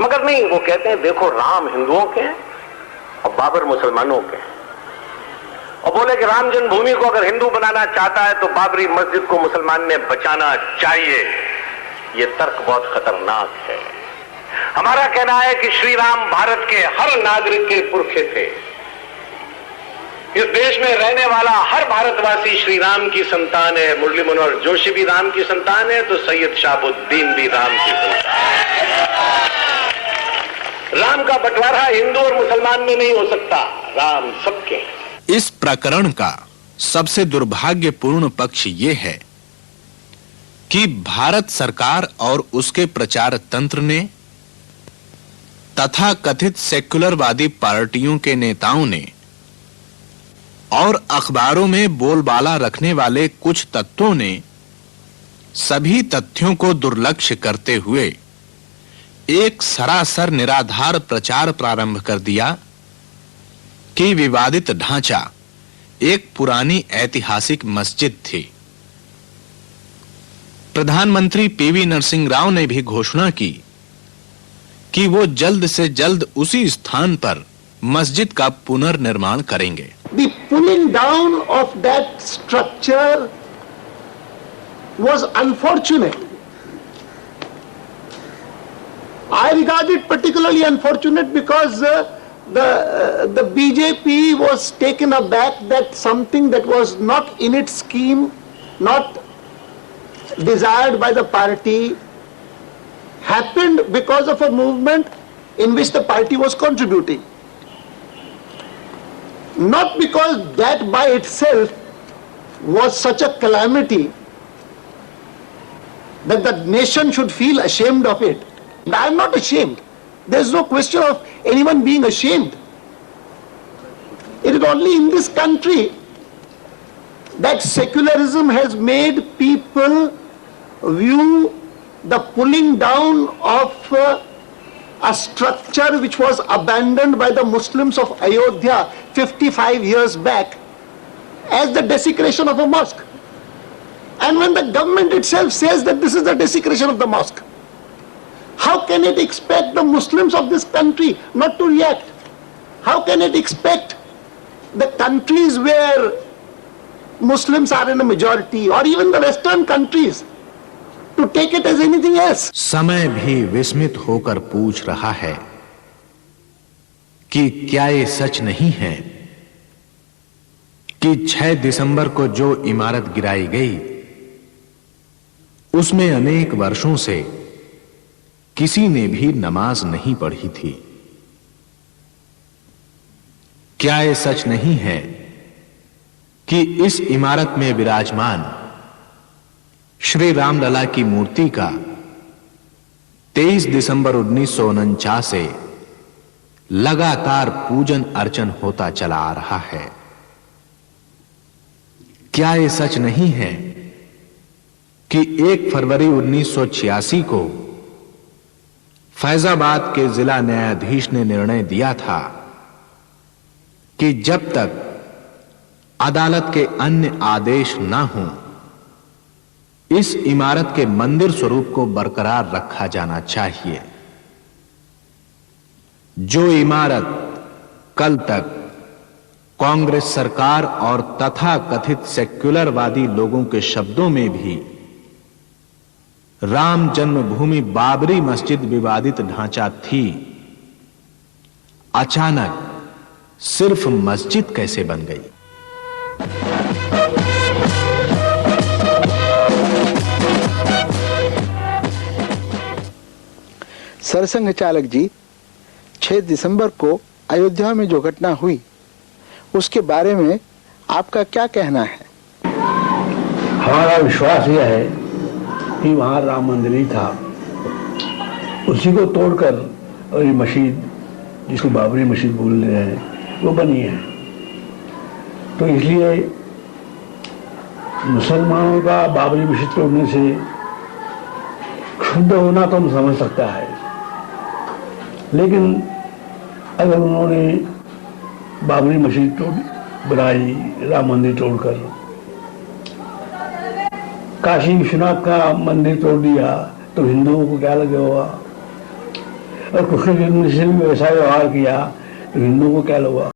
मगर नहीं, वो कहते हैं देखो राम हिंदुओं के हैं और बाबर मुसलमानों के हैं, और बोले कि राम जन्मभूमि को अगर हिंदू बनाना चाहता है तो बाबरी मस्जिद को मुसलमान ने बचाना चाहिए। ये तर्क बहुत खतरनाक है। हमारा कहना है कि श्री राम भारत के हर नागरिक के पुरखे थे। इस देश में रहने वाला हर भारतवासी श्री राम की संतान है। मुरली मनोहर जोशी भी राम की संतान है तो सैयद शाहबुद्दीन भी राम की संतान है। राम का बंटवारा हिंदू और मुसलमान में नहीं हो सकता, राम सबके हैं। इस प्रकरण का सबसे दुर्भाग्यपूर्ण पक्ष ये है कि भारत सरकार और उसके प्रचार तंत्र ने तथा कथित सेक्युलरवादी पार्टियों के नेताओं ने और अखबारों में बोलबाला रखने वाले कुछ तत्वों ने सभी तथ्यों को दुर्लक्ष्य करते हुए एक सरासर निराधार प्रचार प्रारंभ कर दिया कि विवादित ढांचा एक पुरानी ऐतिहासिक मस्जिद थी। प्रधानमंत्री पीवी नरसिंह राव ने भी घोषणा की कि वो जल्द से जल्द उसी स्थान पर मस्जिद का पुनर्निर्माण करेंगे। The pulling down of that structure was unfortunate. I regard it particularly unfortunate because the BJP was taken aback that something that was not in its scheme, not desired by the party, happened because of a movement in which the party was contributing. Not because that by itself was such a calamity that the nation should feel ashamed of it. I am not ashamed. There is no question of anyone being ashamed. It is only in this country that secularism has made people view the pulling down of a structure which was abandoned by the Muslims of Ayodhya 55 years back as the desecration of a mosque. And when the government itself says that this is the desecration of the mosque, how can it expect the Muslims of this country not to react? How can it expect the countries where Muslims are in a majority or even the Western countries to take it as anything else? समय भी विस्मित होकर पूछ रहा है कि क्या ये सच नहीं है कि 6 दिसंबर को जो इमारत गिराई गई उसमें अनेक वर्षों से किसी ने भी नमाज नहीं पढ़ी थी। क्या ये सच नहीं है कि इस इमारत में विराजमान श्री रामलला की मूर्ति का 23 दिसंबर 1949 से लगातार पूजन अर्चन होता चला आ रहा है? क्या यह सच नहीं है कि 1 फरवरी 1986 को फैजाबाद के जिला न्यायाधीश ने निर्णय दिया था कि जब तक अदालत के अन्य आदेश ना हों इस इमारत के मंदिर स्वरूप को बरकरार रखा जाना चाहिए। जो इमारत कल तक कांग्रेस सरकार और तथा कथित सेक्युलरवादी लोगों के शब्दों में भी राम जन्मभूमि बाबरी मस्जिद विवादित ढांचा थी, अचानक सिर्फ मस्जिद कैसे बन गई? सरसंघ चालक जी, 6 दिसंबर को अयोध्या में जो घटना हुई उसके बारे में आपका क्या कहना है? हमारा विश्वास यह है कि वहाँ राम मंदिर ही था, उसी को तोड़कर और ये मस्जिद जिसको बाबरी मस्जिद बोल रहे हैं वो बनी है। तो इसलिए मुसलमानों का बाबरी मस्जिद तोड़ने से क्षुब्ध होना तो हम समझ सकता है, लेकिन अगर उन्होंने बाबरी मस्जिद बनाई, राम मंदिर तोड़कर काशी विश्वनाथ का मंदिर तोड़ दिया तो हिंदुओं को क्या लगे होगा? और कृष्ण जन्म से भी वैसा व्यवहार किया तो हिंदुओं को क्या लगा?